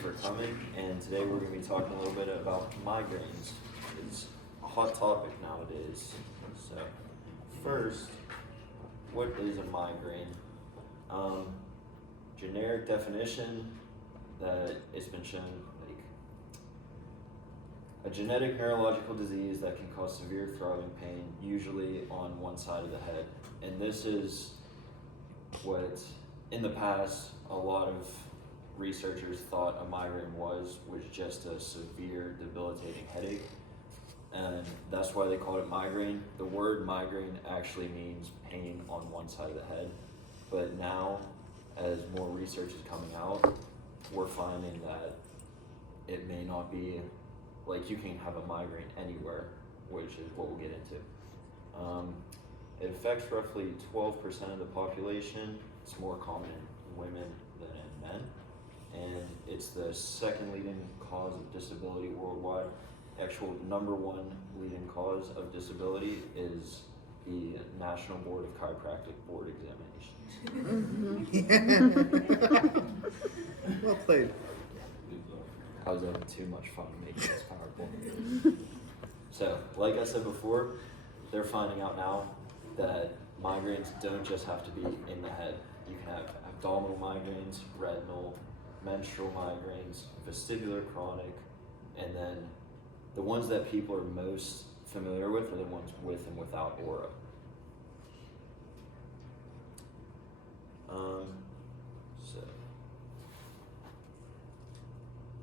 for coming, and today we're going to be talking a little bit about migraines. It's a hot topic nowadays. So, first, what is a migraine? Generic definition that it's been shown, like a genetic neurological disease that can cause severe throbbing pain, usually on one side of the head. And this is what, in the past, a lot of researchers thought a migraine was just a severe, debilitating headache. And that's why they called it migraine. The word migraine actually means pain on one side of the head. But now, as more research is coming out, we're finding that it may not be, like, you can have a migraine anywhere, which is what we'll get into. It affects roughly 12% of the population. It's more common in women than in men. And it's the second leading cause of disability worldwide. Actual number one leading cause of disability is the National Board of Chiropractic Board Examinations. Well played. I was having too much fun making this PowerPoint. So, like I said before, they're finding out now that migraines don't just have to be in the head. You can have abdominal migraines, retinal, menstrual migraines, vestibular chronic, and then the ones that people are most familiar with are the ones with and without aura.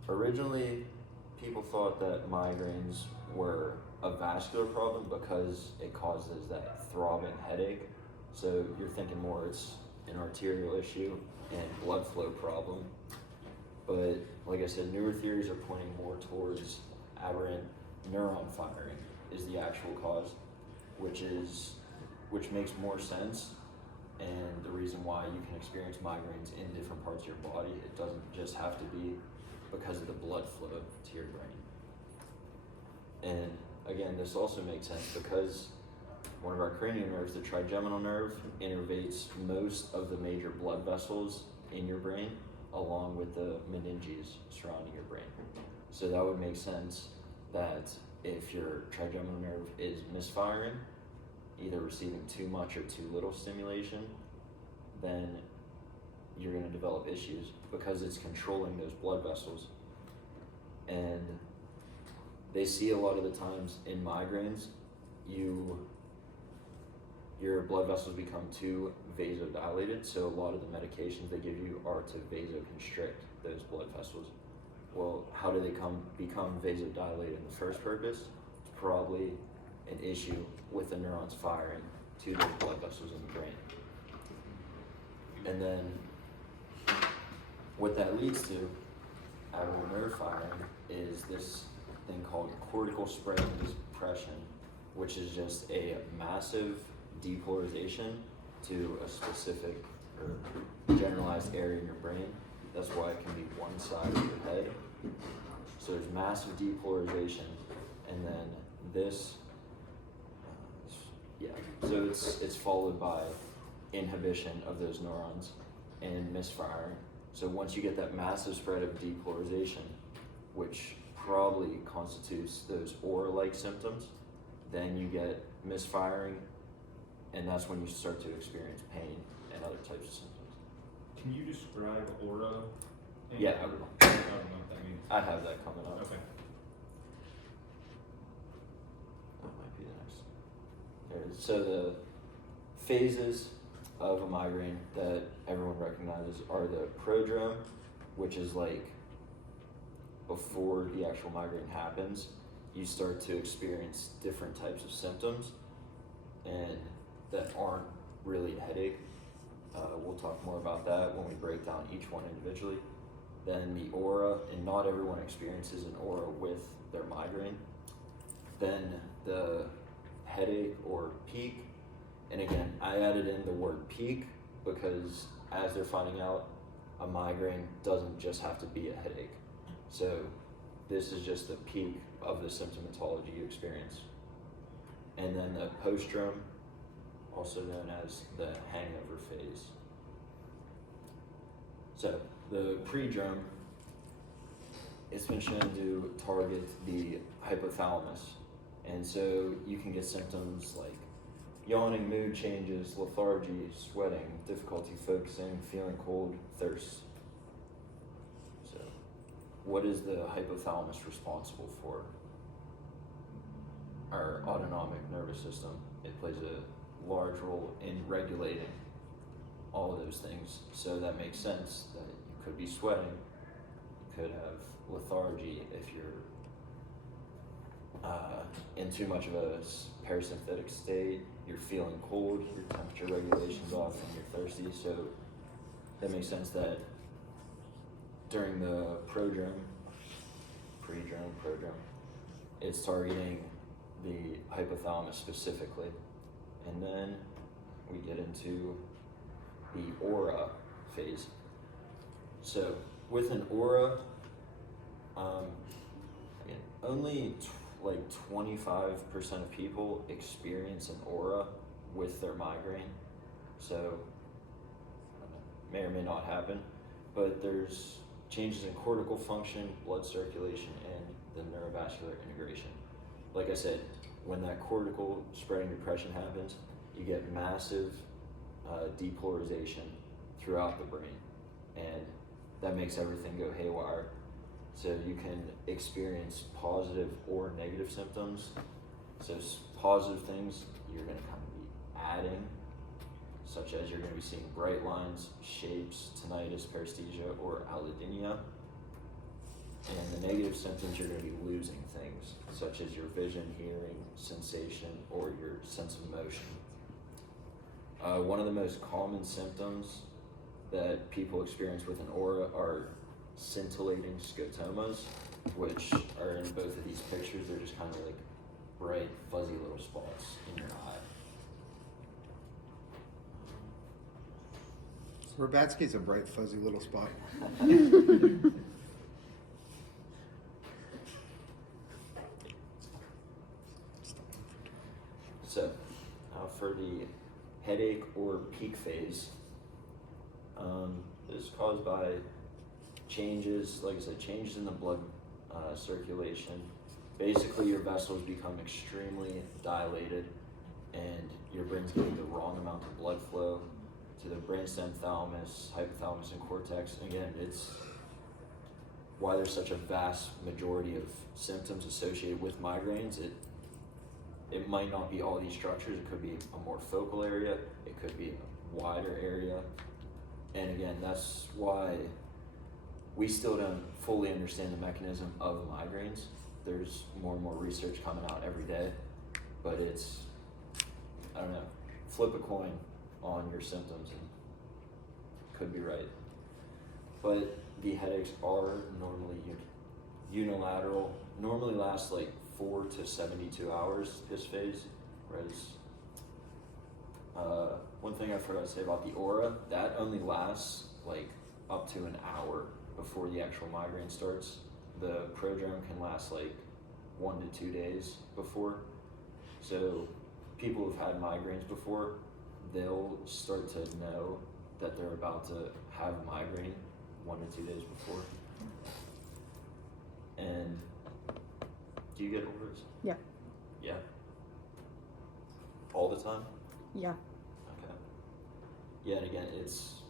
Originally, people thought that migraines were a vascular problem because it causes that throbbing headache. So you're thinking more it's an arterial issue and blood flow problem. But like I said, newer theories are pointing more towards aberrant neuron firing is the actual cause, which makes more sense. And the reason why you can experience migraines in different parts of your body, it doesn't just have to be because of the blood flow to your brain. And again, this also makes sense because one of our cranial nerves, the trigeminal nerve, innervates most of the major blood vessels in your brain, along with the meninges surrounding your brain. So that would make sense that if your trigeminal nerve is misfiring, either receiving too much or too little stimulation, then you're going to develop issues because it's controlling those blood vessels. And they see a lot of the times in migraines, your blood vessels become too vasodilated, so a lot of the medications they give you are to vasoconstrict those blood vessels. Well, how do they become vasodilated in the first purpose? It's probably an issue with the neurons firing to those blood vessels in the brain. And then what that leads to, aberrant nerve firing, is this thing called cortical spread depression, which is just a massive depolarization to a specific or generalized area in your brain. That's why it can be one side of your head. So there's massive depolarization, and then this, so it's followed by inhibition of those neurons and misfiring. So once you get that massive spread of depolarization, which probably constitutes those aura-like symptoms, then you get misfiring, and that's when you start to experience pain and other types of symptoms. Can you describe aura? Yeah, I will. I don't know what that means. I have that coming up. Okay. That might be the next. There it is. So the phases of a migraine that everyone recognizes are the prodrome, which is like before the actual migraine happens, you start to experience different types of symptoms and that aren't really a headache. We'll talk more about that when we break down each one individually. Then the aura, and not everyone experiences an aura with their migraine. Then the headache or peak. And again, I added in the word peak because as they're finding out, a migraine doesn't just have to be a headache. So this is just the peak of the symptomatology you experience. And then the postdrome, also known as the hangover phase. So the predrome it's been shown to target the hypothalamus. And so you can get symptoms like yawning, mood changes, lethargy, sweating, difficulty focusing, feeling cold, thirst. So, what is the hypothalamus responsible for? Our autonomic nervous system. It plays a large role in regulating all of those things. So that makes sense that you could be sweating, you could have lethargy if you're in too much of a parasympathetic state, you're feeling cold, your temperature regulation's off, and you're thirsty. So that makes sense that during the prodrome, it's targeting the hypothalamus specifically. And then we get into the aura phase. So with an aura, only like 25% of people experience an aura with their migraine. So may or may not happen, but there's changes in cortical function, blood circulation, and the neurovascular integration. Like I said, when that cortical spreading depression happens, you get massive depolarization throughout the brain, and that makes everything go haywire. So you can experience positive or negative symptoms. So positive things you're going to kind of be adding, such as you're going to be seeing bright lines, shapes, tinnitus, paresthesia, or allodynia. And the negative symptoms, you're going to be losing things, such as your vision, hearing, sensation, or your sense of motion. One of the most common symptoms that people experience with an aura are scintillating scotomas, which are in both of these pictures. They're just kind of like bright, fuzzy little spots in your eye. Rabatsky's a bright, fuzzy little spot. So, for the headache or peak phase, this is caused by changes, like I said, changes in the blood circulation. Basically, your vessels become extremely dilated, and your brain's getting the wrong amount of blood flow to the brainstem, thalamus, hypothalamus, and cortex. And again, it's why there's such a vast majority of symptoms associated with migraines. It might not be all these structures. It could be a more focal area. It could be a wider area. And again, that's why we still don't fully understand the mechanism of migraines. There's more and more research coming out every day, but it's, I don't know, flip a coin on your symptoms and could be right. But the headaches are normally unilateral, normally last like 4 to 72 hours, this phase, whereas one thing I forgot to say about the aura, that only lasts like up to an hour before the actual migraine starts. The prodrome can last like 1 to 2 days before. So people who've had migraines before, they'll start to know that they're about to have a migraine 1 to 2 days before. And do you get auras? Yeah. Yeah. All the time? Yeah. Okay. Yeah, and again, it's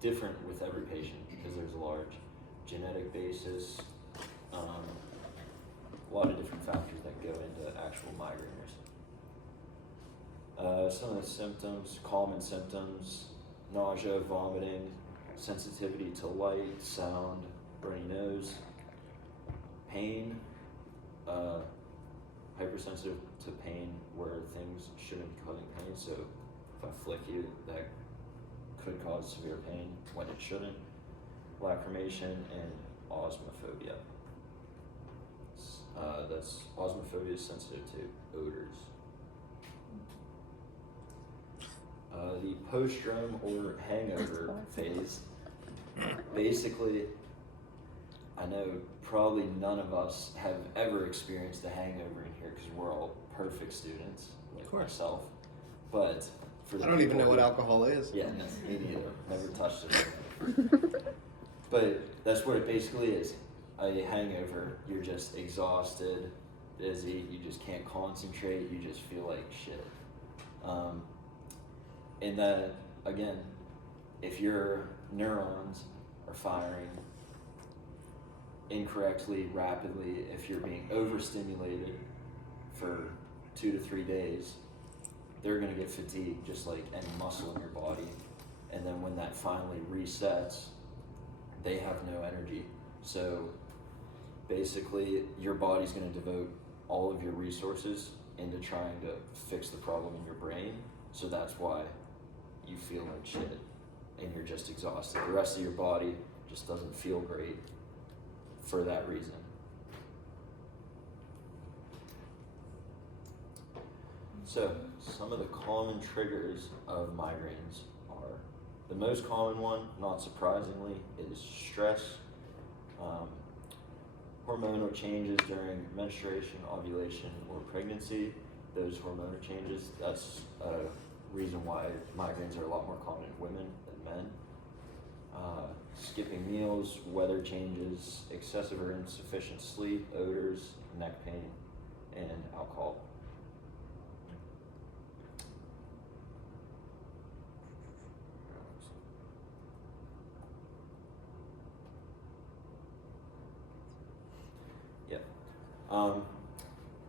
different with every patient because there's a large genetic basis, a lot of different factors that go into actual migraineurs. Some of the symptoms, common symptoms: nausea, vomiting, sensitivity to light, sound, runny nose, pain, hypersensitive to pain where things shouldn't be causing pain. So if I flick you, that could cause severe pain when it shouldn't. Lacrimation and osmophobia. That's osmophobia is sensitive to odors. The postdrome or hangover phase. Basically, I know probably none of us have ever experienced a hangover in here because we're all perfect students, like myself. But for the I don't even know what alcohol is. Yeah, me neither. Never touched it. But that's what it basically is. a hangover, you're just exhausted, dizzy, you just can't concentrate, you just feel like shit. And that, again, if your neurons are firing incorrectly, rapidly, if you're being overstimulated for 2 to 3 days, they're gonna get fatigued just like any muscle in your body. And then when that finally resets, they have no energy. So basically, your body's gonna devote all of your resources into trying to fix the problem in your brain. So that's why you feel like shit and you're just exhausted. The rest of your body just doesn't feel great for that reason. So, some of the common triggers of migraines are, the most common one, not surprisingly, is stress, hormonal changes during menstruation, ovulation, or pregnancy. Those hormonal changes, that's a reason why migraines are a lot more common in women than men. Skipping meals, weather changes, excessive or insufficient sleep, odors, neck pain, and alcohol.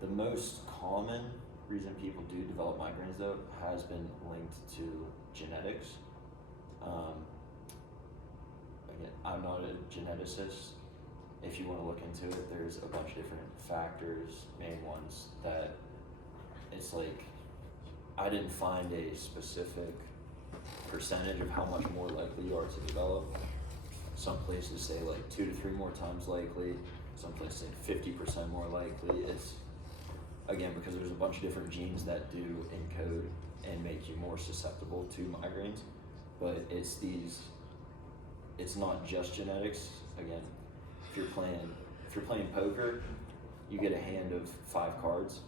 The most common reason people do develop migraines, though, has been linked to genetics. Again, I'm not a geneticist. If you want to look into it, there's a bunch of different factors, main ones that it's like, I didn't find a specific percentage of how much more likely you are to develop. Some places say like 2 to 3 more times likely. Some places say 50% more likely. It's, again, because there's a bunch of different genes that do encode and make you more susceptible to migraines. But it's not just genetics. Again, if you're playing poker, you get a hand of 5 cards.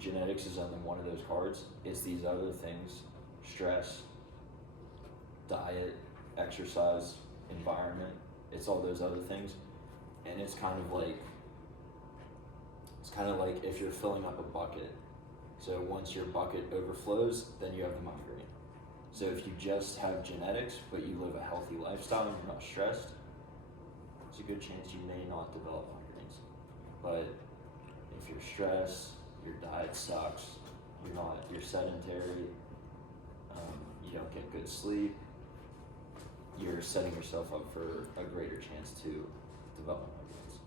Genetics is only one of those cards. It's these other things: stress, diet, exercise, environment. It's all those other things. And it's kind of like if you're filling up a bucket. So once your bucket overflows, then you have the migraine. So if you just have genetics, but you live a healthy lifestyle and you're not stressed, it's a good chance you may not develop migraines. But if you're stressed, your diet sucks, you're sedentary, you don't get good sleep, you're setting yourself up for a greater chance to develop migraines.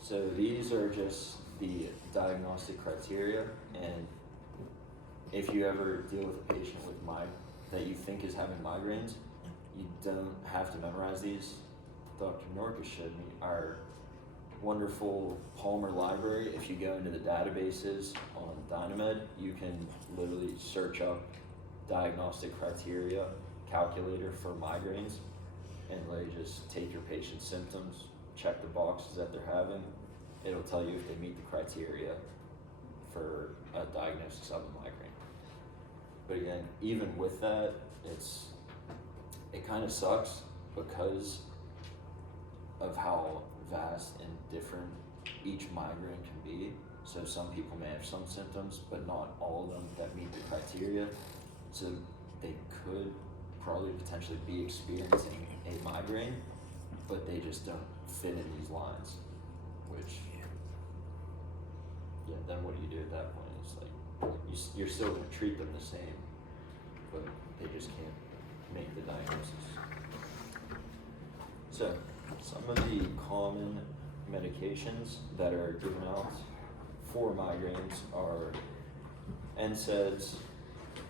So these are just the diagnostic criteria, and if you ever deal with a patient with that you think is having migraines, you don't have to memorize these. Dr. Norcus showed me our wonderful Palmer library. If you go into the databases on Dynamed, you can literally search up diagnostic criteria calculator for migraines, and just take your patient's symptoms, check the boxes that they're having. It'll tell you if they meet the criteria for a diagnosis of a migraine. But again, even with that, it kind of sucks because of how vast and different each migraine can be. So some people may have some symptoms, but not all of them that meet the criteria. So they could probably potentially be experiencing a migraine, but they just don't fit in these lines, which, yeah, then what do you do at that point? It's like, you're still gonna treat them the same, but they just can't make the diagnosis. So, some of the common medications that are given out for migraines are NSAIDs,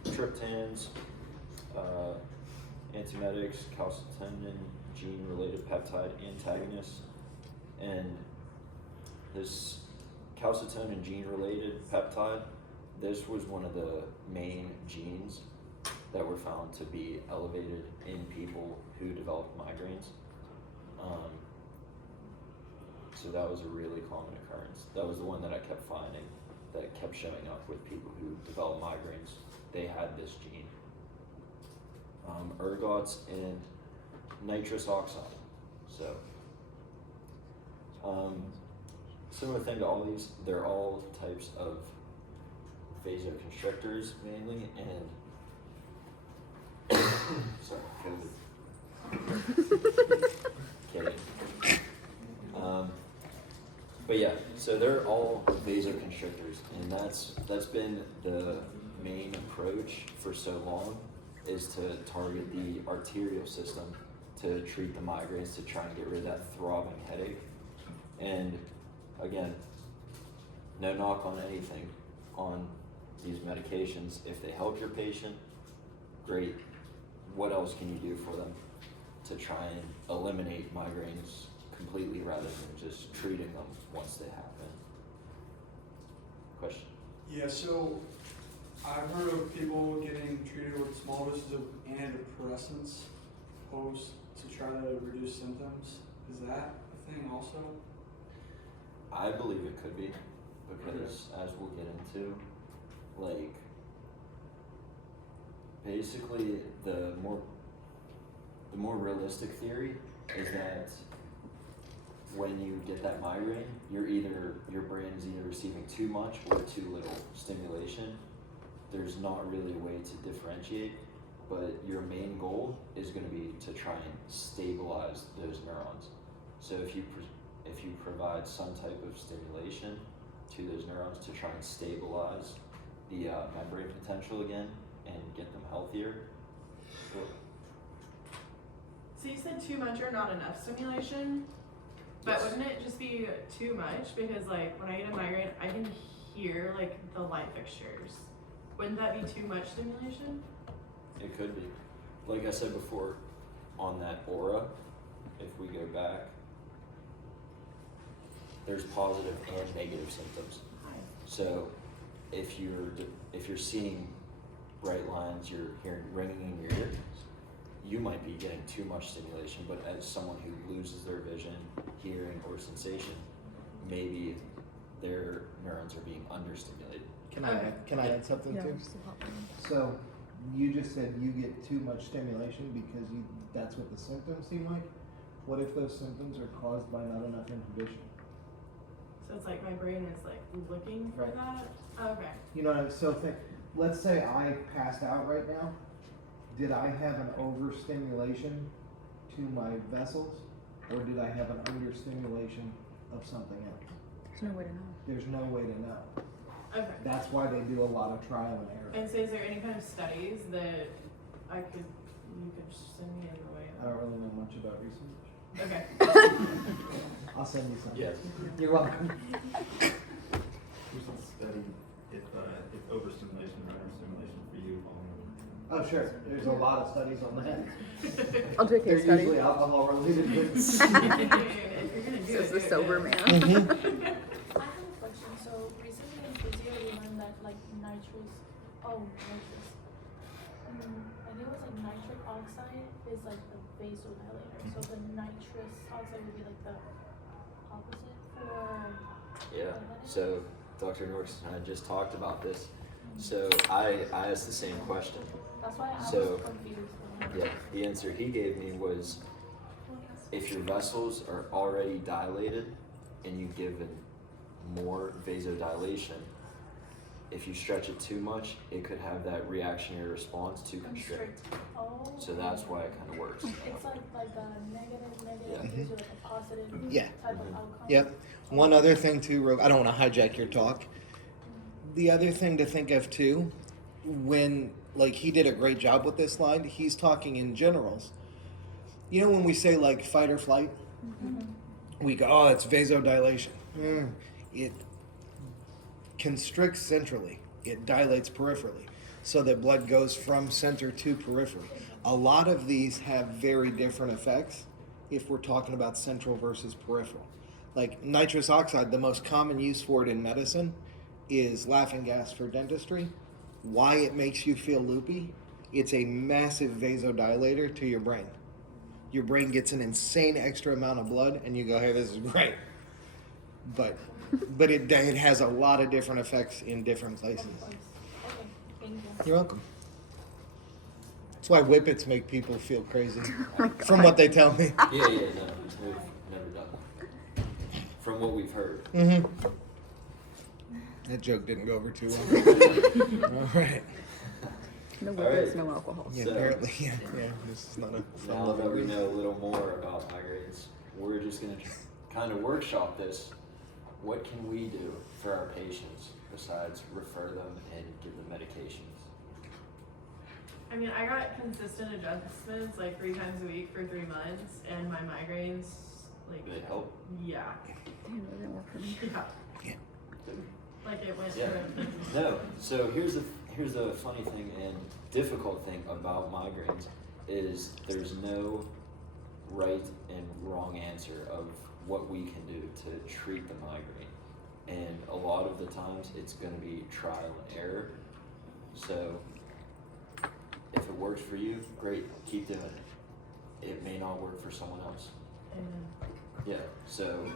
triptans, antiemetics, calcitonin gene-related peptide antagonists, and this calcitonin gene-related peptide, this was one of the main genes that were found to be elevated in people who developed migraines. So that was a really common occurrence. That was the one that I kept finding, that kept showing up with people who developed migraines. They had this gene. ergots, and nitrous oxide. So, similar thing to all these, they're all types of vasoconstrictors mainly, and sorry, COVID. Kidding. But yeah, so they're all vasoconstrictors, and that's been the main approach for so long, is to target the arterial system to treat the migraines, to try and get rid of that throbbing headache. And again, no knock on anything on these medications. If they help your patient, great. What else can you do for them to try and eliminate migraines completely rather than just treating them once they happen? Question? Yeah, so I've heard of people getting treated with small doses of antidepressants post to try to reduce symptoms. Is that a thing also? I believe it could be, because as we'll get into, like, basically the more realistic theory is that when you get that migraine, your brain is either receiving too much or too little stimulation. There's not really a way to differentiate, but your main goal is going to be to try and stabilize those neurons. So if you provide some type of stimulation to those neurons to try and stabilize the membrane potential again and get them healthier. So you said too much or not enough stimulation, but Yes. wouldn't it just be too much? Because like when I get a migraine, I can hear like the light fixtures. Wouldn't that be too much stimulation? It could be. Like I said before, on that aura, if we go back, there's positive and negative symptoms. So if you're seeing bright lines, you're hearing ringing in your ear, you might be getting too much stimulation. But as someone who loses their vision, hearing, or sensation, maybe their neurons are being understimulated. Can I add something too? just a pop one. So you just said you get too much stimulation because that's what the symptoms seem like. What if those symptoms are caused by not enough inhibition? So it's like my brain is like looking for Right. that. Okay. You know, so let's say I passed out right now. Did I have an overstimulation to my vessels, or did I have an understimulation of something else? There's no way to know. There's no way to know. Okay. That's why they do a lot of trial and error. And so is there any kind of studies that you could send me in the way I don't really know much about research. Okay. I'll send you something. Yes. You're welcome. Who's to study if overstimulation or understimulation for you? Oh, sure. There's a lot of studies on that. I'll do a They're case study. usually alcohol related. If you're gonna do Says it, the do sober it. man. I have a question. So recently in physio we learned that like nitrous. I think it was like nitric oxide is like the vasodilator. So the nitrous oxide would be like the opposite for. Yeah. So Dr. Norks and I just talked about this. So I asked the same question. That's why I So, was confused. Yeah, the answer he gave me was, if your vessels are already dilated and you give it more vasodilation, if you stretch it too much, it could have that reactionary response to constrict. Oh. So that's why it kind of works. It's like a negative Yeah. gives you like a positive Yeah. type of outcome. Yep. One other thing too, I don't want to hijack your talk. The other thing to think of too, when like he did a great job with this slide, he's talking in generals. You know when we say like fight or flight, we go, oh, it's vasodilation. It constricts centrally. It dilates peripherally, so that blood goes from center to periphery. A lot of these have very different effects if we're talking about central versus peripheral. Like nitrous oxide, the most common use for it in medicine is laughing gas for dentistry. Why it makes you feel loopy? It's a massive vasodilator to your brain. Your brain gets an insane extra amount of blood, and you go, hey, this is great. But it has a lot of different effects in different places. Okay, thank you. You're welcome. That's why whippets make people feel crazy, my from God. what they tell me. Yeah, no, we've never done that. From what we've heard. Mm-hmm. That joke didn't go over too well. All right. No All whippets, right. no alcohol. Yeah, So- apparently, yeah. This is not a fun Now level that we read. know a little more about migraines, we're just going to kind of workshop this. What can we do for our patients besides refer them and give them medications? I mean, I got consistent adjustments like 3 times a week for 3 months, and my migraines, like, Do they help? yeah, Damn, that didn't work for me. yeah, like it went Yeah. through. No. So here's the funny thing and difficult thing about migraines is there's no right and wrong answer of what we can do to treat the migraine. And a lot of the times it's going to be trial and error. So if it works for you, great, keep doing it. It may not work for someone else. And Yeah. So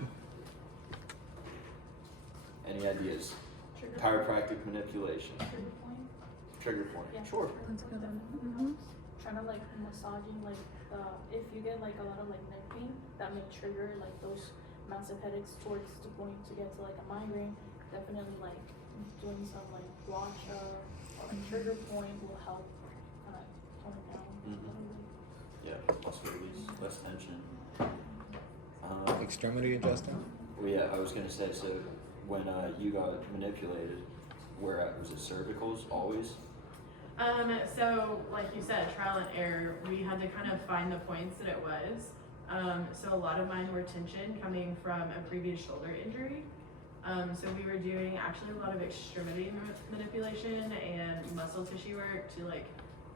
any ideas? Trigger Chiropractic manipulation. trigger point. Trigger point. Yeah. Sure. That's a good one. Mm-hmm. Trying to like massaging like if you get like a lot of like neck pain, that may trigger like those massive headaches towards the point to get to like a migraine. Definitely like doing some like wash or a trigger point will help kind of tone it down a Mhm. little bit. Yeah. Muscle release, less tension. Extremity adjusting? Well, yeah, I was gonna say. So when you got manipulated, where at was it cervicals always? So like you said, trial and error, we had to kind of find the points that it was. So a lot of mine were tension coming from a previous shoulder injury. So we were doing actually a lot of extremity manipulation and muscle tissue work to like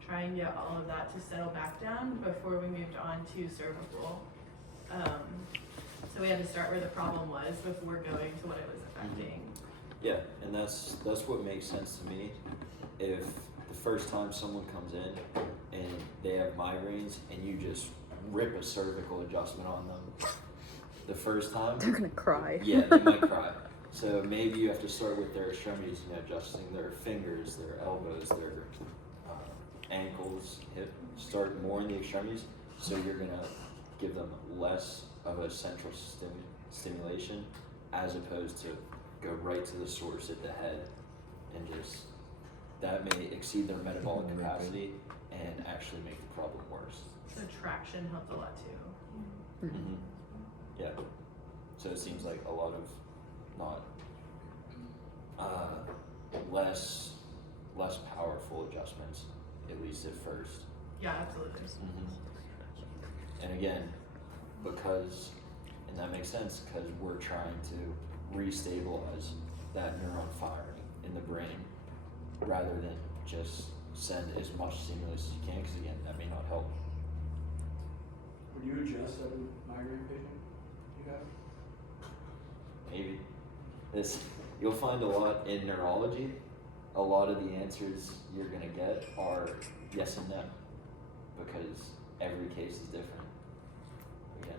try and get all of that to settle back down before we moved on to cervical. So we had to start where the problem was before going to what it was affecting. Yeah, and that's what makes sense to me. If the first time someone comes in and they have migraines and you just rip a cervical adjustment on them, the first time, They're gonna cry. yeah, they might cry. So maybe you have to start with their extremities, adjusting their fingers, their elbows, their ankles, hip. Start more in the extremities, so you're gonna give them less of a central stimulation, as opposed to go right to the source at the head, and just that may exceed their metabolic capacity and actually make the problem worse. So traction helped a lot too. Mm-hmm. Yeah. So it seems like a lot of not less powerful adjustments, at least at first. Yeah, absolutely. Mm-hmm. And again, and that makes sense because we're trying to restabilize that neuron firing in the brain rather than just send as much stimulus as you can, because again, that may not help. Would you adjust every migraine patient you have? Maybe. You'll find a lot in neurology, a lot of the answers you're going to get are yes and no, because every case is different. Again,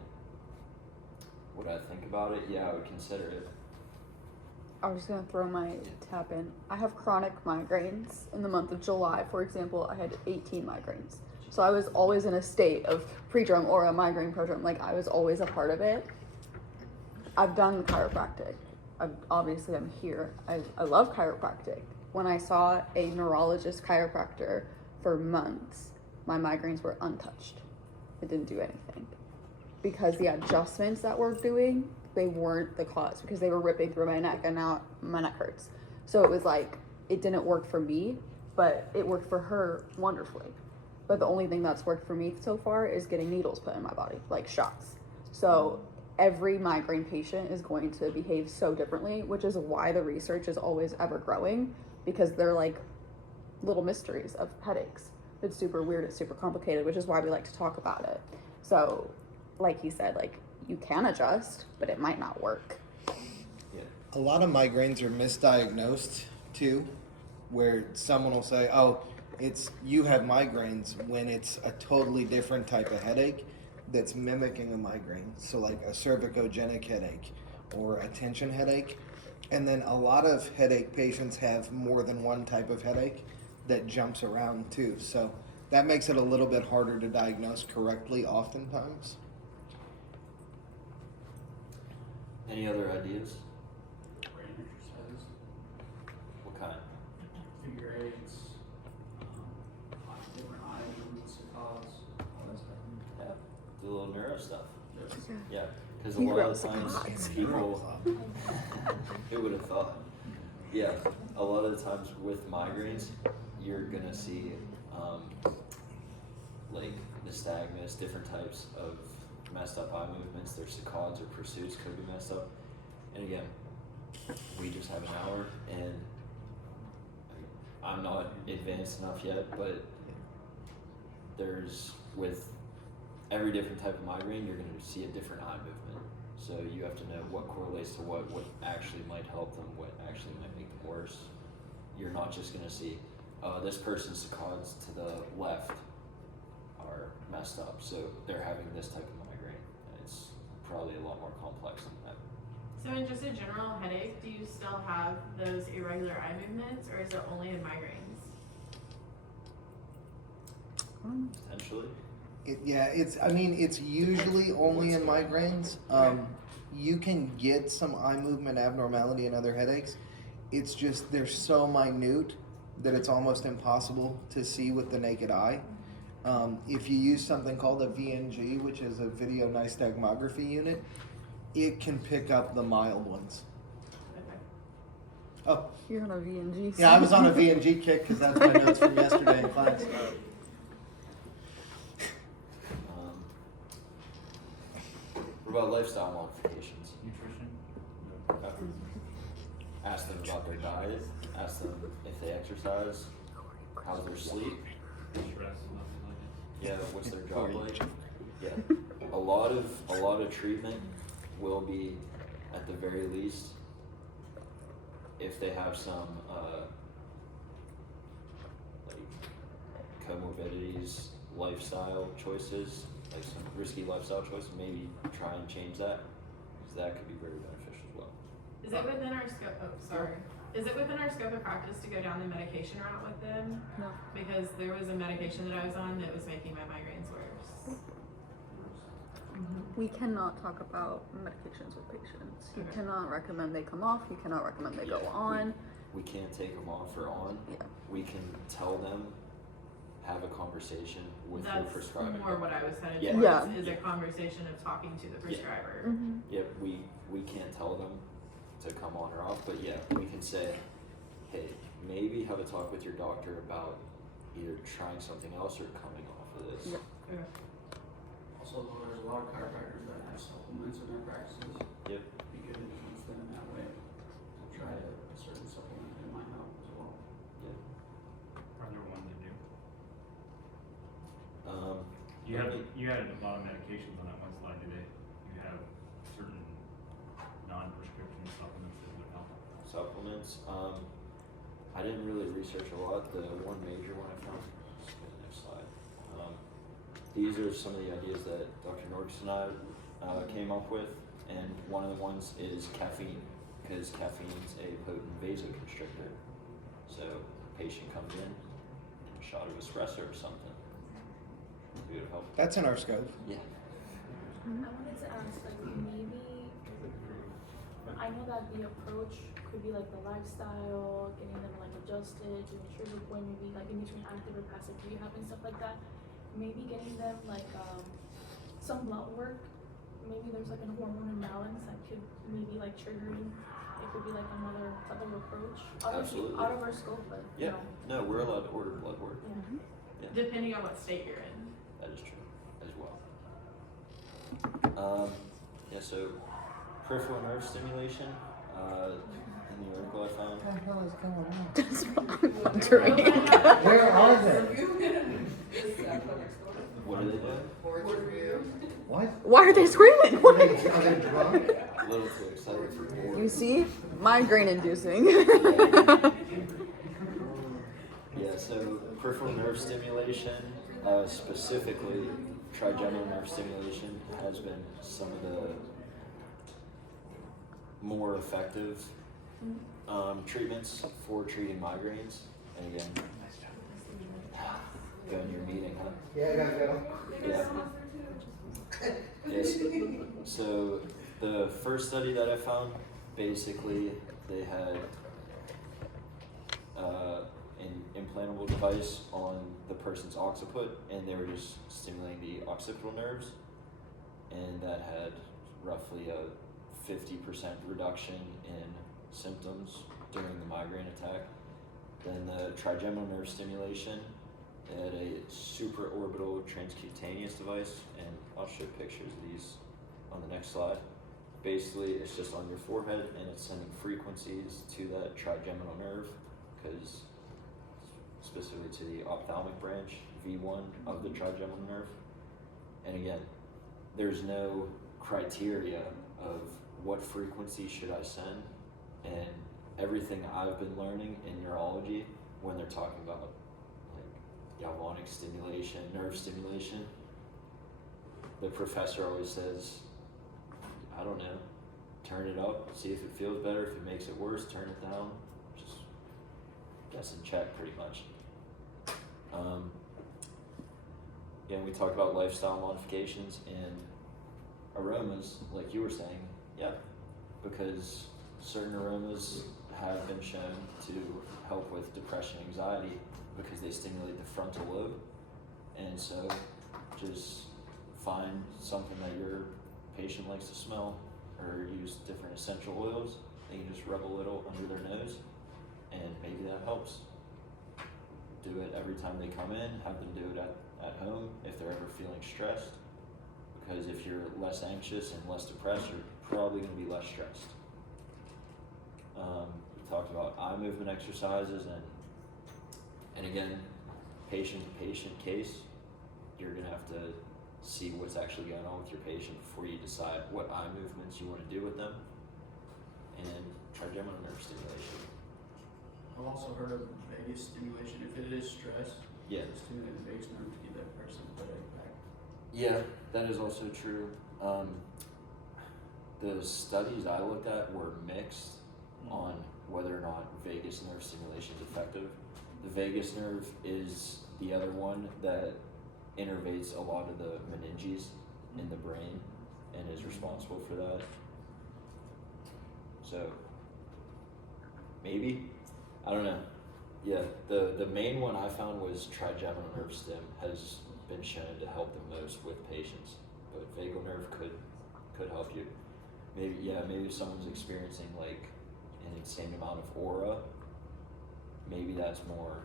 would I think about it? Yeah, I would consider it. I was just gonna throw my tap in. I have chronic migraines. In the month of July, for example, I had 18 migraines. So I was always in a state of pre-drum or a migraine prodrome. Like I was always a part of it. I've done chiropractic. Obviously I'm here. I love chiropractic. When I saw a neurologist chiropractor for months, my migraines were untouched. It didn't do anything. Because the adjustments that we're doing, they weren't the cause, because they were ripping through my neck and now my neck hurts. So it was like, it didn't work for me, but it worked for her wonderfully. But the only thing that's worked for me so far is getting needles put in my body, like shots. So every migraine patient is going to behave so differently, which is why the research is always ever growing, because they're like little mysteries of headaches. It's super weird, it's super complicated, which is why we like to talk about it. So like he said, like you can adjust, but it might not work. Yeah. A lot of migraines are misdiagnosed too, where someone will say, oh, it's you have migraines, when it's a totally different type of headache that's mimicking a migraine. So like a cervicogenic headache or a tension headache. And then a lot of headache patients have more than one type of headache that jumps around too. So That makes it a little bit harder to diagnose correctly oftentimes. Any other ideas? Brain exercise, What kind? figure eights, different eye movements to cause, all that stuff. Yeah, do a little neuro stuff. Yes. Yeah, because a Neuro lot of times saccades. people, who would have thought? Yeah, a lot of the times with migraines, you're gonna see like nystagmus, different types of messed up eye movements. Their saccades or pursuits could be messed up. And again, we just have an hour, and I'm not advanced enough yet, but there's with every different type of migraine, you're going to see a different eye movement. So you have to know what correlates to what actually might help them, what actually might make them worse. You're not just going to see, this person's saccades to the left are messed up, so they're having this type of migraine. And it's probably a lot more complex than that. So in just a general headache, do you still have those irregular eye movements, or is it only in migraines? Potentially. It's usually only in migraines. You can get some eye movement abnormality in other headaches. It's just they're so minute that it's almost impossible to see with the naked eye. If you use something called a VNG, which is a video nystagmography unit, it can pick up the mild ones. Okay. Oh, You're on a VNG. yeah, I was on a VNG kick because that's my notes from yesterday in class. What about lifestyle modifications? Nutrition. Ask them about their diet. Ask them if they exercise. How's their sleep? Stress, nothing like it. Yeah, what's their job like? Yeah, a lot of treatment will be, at the very least, if they have some like comorbidities, lifestyle choices, like some risky lifestyle choices, maybe try and change that, because that could be very beneficial as well. Is it within our scope? Oh, sorry. Is it within our scope of practice to go down the medication route with them? No. Because there was a medication that I was on that was making my migraines worse. We cannot talk about medications with patients. You Okay. cannot recommend they come off. You cannot recommend they go on. We can't take them off or on. Yeah. We can tell them, have a conversation with your That's prescriber. more what I was headed Yeah. towards, Yeah. is a conversation of talking to the prescriber. Mm-hmm. Yep, we can't tell them to come on or off, but yeah, we can say, hey, maybe have a talk with your doctor about either trying something else or coming off of this. Yep. Okay. Also, there's a lot of chiropractors that have supplements in their practices. Yep. Be good to influence them in that way. Try a certain supplement that might help as well. Are there one that do? You had a lot of medications on that one slide today. You have certain non-prescription supplements that would help. Supplements, I didn't really research a lot. The one major one I found, let's go to the next slide. These are some of the ideas that Dr. Nordquist and I came up with, and one of the ones is caffeine, because caffeine is a potent vasoconstrictor. So patient comes in, a shot of espresso or something. It would help. That's in our scope. Yeah. I wanted to ask, like, maybe, I know that the approach could be like the lifestyle, getting them like adjusted, doing trigger point, maybe like in between active or passive rehab and stuff like that. Maybe getting them like some blood work. Maybe there's like a hormone imbalance that could maybe like triggering. It could be like another type of approach. Obviously Absolutely. out of our scope, but you Yeah. know. No, we're allowed to order blood work. Yeah. Depending on what state you're in. That is true as well. Yeah, so peripheral nerve stimulation, in the article I found. What the hell is going on? That's what I'm wondering. Where are they? What are they doing? What? Why are they screaming? Are they drunk? A little too excited for board. You see? Migraine inducing. Yeah, so peripheral nerve stimulation, specifically trigeminal nerve stimulation, has been some of the more effective treatments for treating migraines. And again, Going to your meeting, huh? Yeah, I gotta go. Yeah. Yes. So the first study that I found, basically they had an implantable device on the person's occiput, and they were just stimulating the occipital nerves, and that had roughly a 50% reduction in symptoms during the migraine attack. Then the trigeminal nerve stimulation, they had a supraorbital transcutaneous device, and I'll show pictures of these on the next slide. Basically, it's just on your forehead, and it's sending frequencies to that trigeminal nerve, because specifically to the ophthalmic branch, V1 of the trigeminal nerve. And again, there's no criteria of what frequency should I send, and everything I've been learning in neurology when they're talking about like galvanic stimulation, nerve stimulation, the professor always says, I don't know, turn it up, see if it feels better. If it makes it worse, turn it down. Just guess and check, pretty much. And we talked about lifestyle modifications and aromas, like you were saying. Yeah, because certain aromas have been shown to help with depression, anxiety, because they stimulate the frontal lobe. And so just find something that your patient likes to smell, or use different essential oils. They can just rub a little under their nose, and maybe that helps. Do it every time they come in. Have them do it at home if they're ever feeling stressed, because if you're less anxious and less depressed, you're probably going to be less stressed. We talked about eye movement exercises, and again, patient to patient case. You're going to have to see what's actually going on with your patient before you decide what eye movements you want to do with them. And trigeminal nerve stimulation. I've also heard of vagus stimulation. If it is stress, Yeah. stimulate the vagus nerve to give that person a better back. Yeah, that is also true. The studies I looked at were mixed on whether or not vagus nerve stimulation is effective. The vagus nerve is the other one that innervates a lot of the meninges in the brain and is responsible for that. So maybe, I don't know. Yeah, the main one I found was trigeminal nerve stim has been shown to help the most with patients, but vagal nerve could help you. Maybe if someone's experiencing like an insane amount of aura, maybe that's more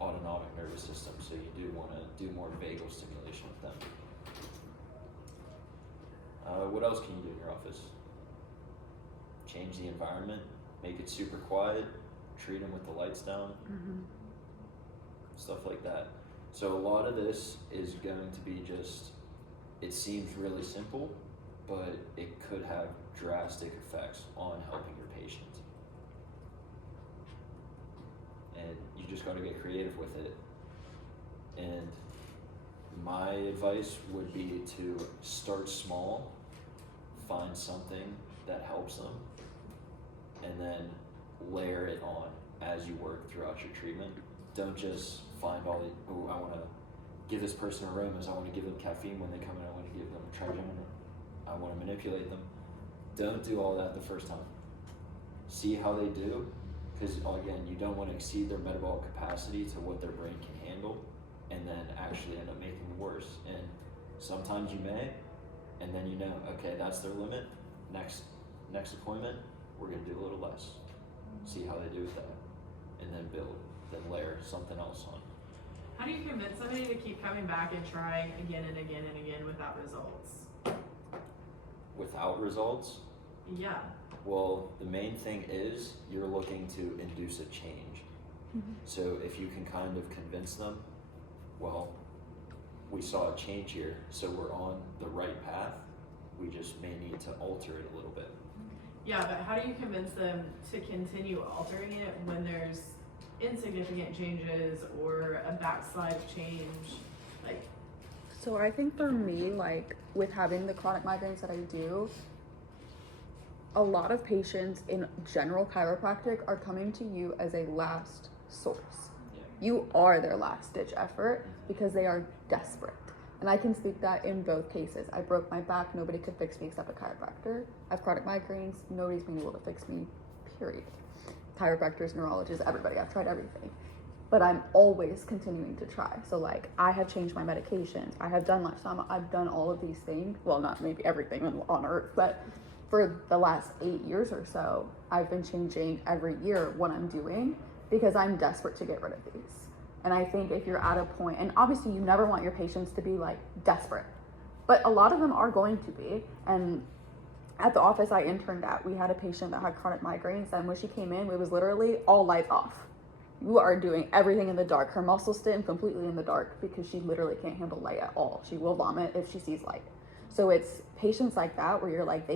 autonomic nervous system, so you do want to do more vagal stimulation with them. What else can you do in your office? Change the environment, make it super quiet, treat them with the lights down, stuff like that. So a lot of this is going to be just, it seems really simple, but it could have drastic effects on helping your patient. And you just got to get creative with it. And my advice would be to start small, find something that helps them, and then layer it on as you work throughout your treatment. Don't just find all the, oh, I want to give this person aromas, I want to give them caffeine when they come in, I want to give them a trigeminal, I want to manipulate them. Don't do all that the first time. See how they do, because again, you don't want to exceed their metabolic capacity to what their brain can handle, and then actually end up making it worse. And sometimes you may, and then you know, okay, that's their limit. Next appointment, we're gonna do a little less. See how they do with that, and then build, then layer something else on. How do you convince somebody to keep coming back and trying again and again and again without results? Without results? Yeah. Well, the main thing is you're looking to induce a change. So if you can kind of convince them, well, we saw a change here, so we're on the right path. We just may need to alter it a little bit. Yeah, but how do you convince them to continue altering it when there's insignificant changes or a backslide change? Like, So I think for me, like with having the chronic migraines that I do, a lot of patients in general chiropractic are coming to you as a last source. Yeah. You are their last ditch effort because they are desperate. And I can speak that in both cases. I broke my back, nobody could fix me except a chiropractor. I have chronic migraines, nobody's been able to fix me, period. Chiropractors, neurologists, everybody, I've tried everything. But I'm always continuing to try. So like, I have changed my medications, I have done lifestyle, I've done all of these things. Well, not maybe everything on earth, but for the last 8 years or so, I've been changing every year what I'm doing because I'm desperate to get rid of these. And I think if you're at a point, and obviously you never want your patients to be like desperate, but a lot of them are going to be. And at the office I interned at, we had a patient that had chronic migraines, and when she came in, it was literally all lights off. You are doing everything in the dark. Her muscles stand completely in the dark because she literally can't handle light at all. She will vomit if she sees light. So it's patients like that where you're like,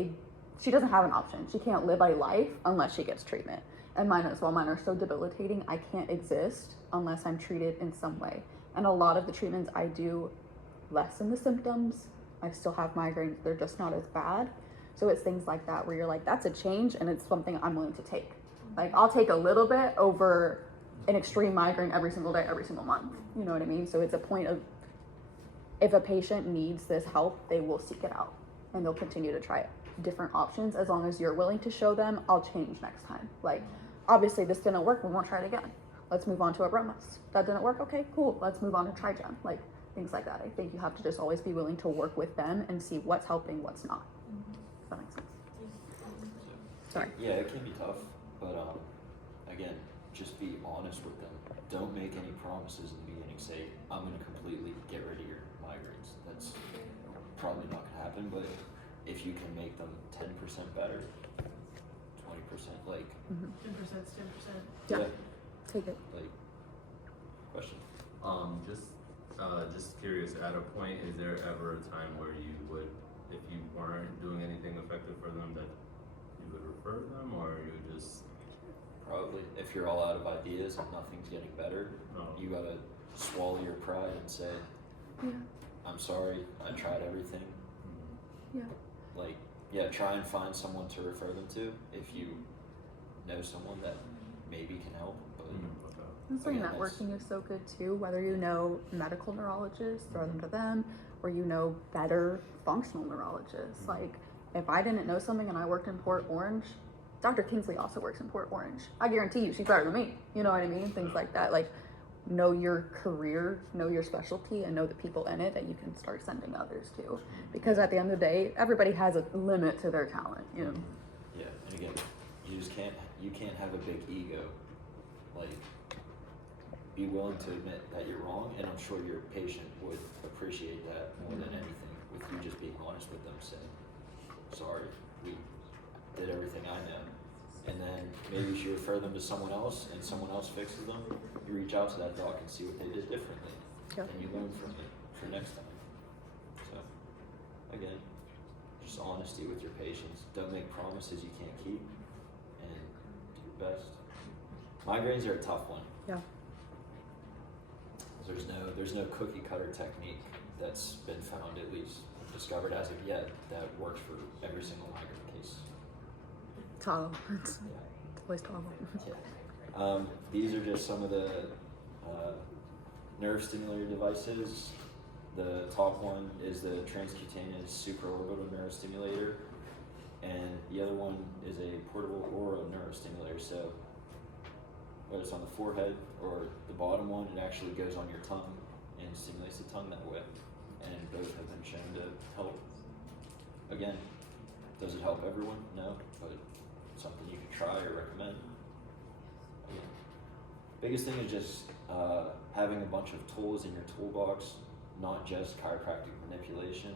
she doesn't have an option. She can't live a life unless she gets treatment. And mine as well. Mine are so debilitating. I can't exist unless I'm treated in some way. And a lot of the treatments I do lessen the symptoms. I still have migraines. They're just not as bad. So it's things like that where you're like, that's a change and it's something I'm willing to take. Like, I'll take a little bit over an extreme migraine every single day, every single month. You know what I mean? So it's a point of, if a patient needs this help, they will seek it out and they'll continue to try different options. As long as you're willing to show them, I'll change next time. Like, obviously this didn't work, we won't try it again. Let's move on to a bromas. That didn't work, okay, cool. Let's move on to Trigen. Like, things like that. I think you have to just always be willing to work with them and see what's helping, what's not. Does that make sense? Sorry. Yeah, it can be tough, but again, just be honest with them. Don't make any promises in the beginning. Say, I'm going to completely get rid of your migraines. That's probably not going to happen, but if you can make them 10% better, 20%, like 10% is 10%. Yeah. Take it. like question. Just curious, at a point, is there ever a time where you would, if you weren't doing anything effective for them, that you would refer them, or you just? Probably, if you're all out of ideas and nothing's getting better, you gotta swallow your pride and say, Yeah. I'm sorry, I tried everything. Yeah. Like, yeah, try and find someone to refer them to if you know someone that maybe can help. But That's why again, networking is so good too. Whether you know medical neurologists, throw them to them, or you know better functional neurologists. Like, if I didn't know something and I worked in Port Orange, Dr. Kingsley also works in Port Orange. I guarantee you she's better than me. You know what I mean? Things like that. Like, know your career, know your specialty, and know the people in it that you can start sending others to. Because at the end of the day, everybody has a limit to their talent, you know? Yeah, and again, you can't have a big ego. Like, be willing to admit that you're wrong, and I'm sure your patient would appreciate that more than anything, with you just being honest with them, saying, sorry, we did everything I know. And then maybe you should refer them to someone else, and someone else fixes them. You reach out to that doc and see what they did differently, Yep. and you learn from it for next time. So, again, just honesty with your patients. Don't make promises you can't keep, and do your best. Migraines are a tough one. Yeah. There's no cookie cutter technique that's been found, at least discovered as of yet, that works for every single migraine case. Toggle. It's Yeah. always toggle. Yeah. These are just some of the nerve stimulator devices. The top one is the transcutaneous supraorbital neurostimulator, and the other one is a portable oral neurostimulator. So whether it's on the forehead or the bottom one, it actually goes on your tongue and stimulates the tongue that way. And both have been shown to help. Again, does it help everyone? No, but something you can try or recommend. Again, biggest thing is just having a bunch of tools in your toolbox, not just chiropractic manipulation.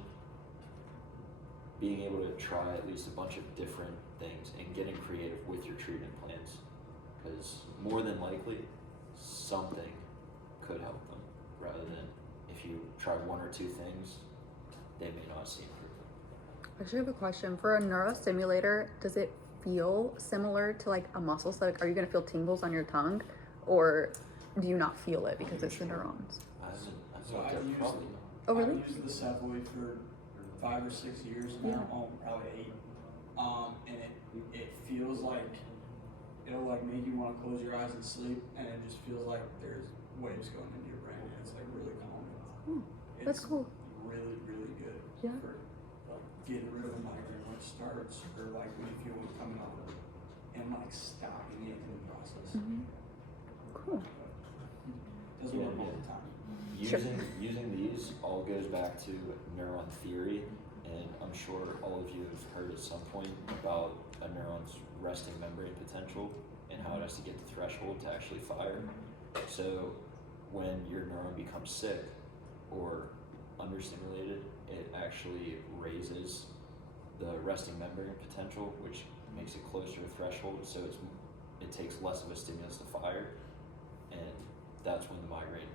Being able to try at least a bunch of different things and getting creative with your treatment plans. Because more than likely, something could help them, rather than if you try one or two things, they may not see improvement. I actually have a question. For a neurostimulator, does it feel similar to like a muscle? So like, are you gonna feel tingles on your tongue, or do you not feel it because it's the neurons? So I've used, Oh, really? I've used the Savoy for 5 or 6 years now, Yeah. probably 8. And it feels like it'll like make you want to close your eyes and sleep, and it just feels like there's waves going into your brain. It's like really calming. That's It's cool. really, really good Yeah. for getting rid of a migraine when it starts, or like when you feel it coming up, and like stopping it in the process. Cool. Doesn't work all the time. Sure. Using these all goes back to neuron theory, and I'm sure all of you have heard at some point about a neuron's resting membrane potential and how it has to get the threshold to actually fire. So when your neuron becomes sick or understimulated, it actually raises the resting membrane potential, which makes it closer to threshold, so it takes less of a stimulus to fire, and that's when the migraine,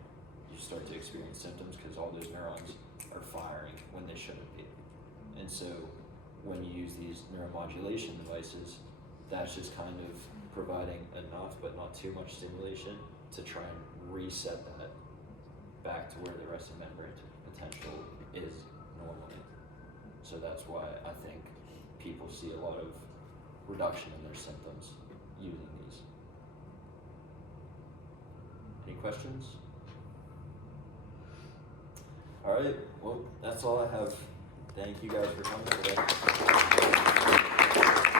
you start to experience symptoms because all those neurons are firing when they shouldn't be. And so when you use these neuromodulation devices, that's just kind of providing enough but not too much stimulation to try and reset that back to where the resting membrane potential is normally. So that's why I think people see a lot of reduction in their symptoms using these. Any questions? All right, well, that's all I have. Thank you guys for coming today.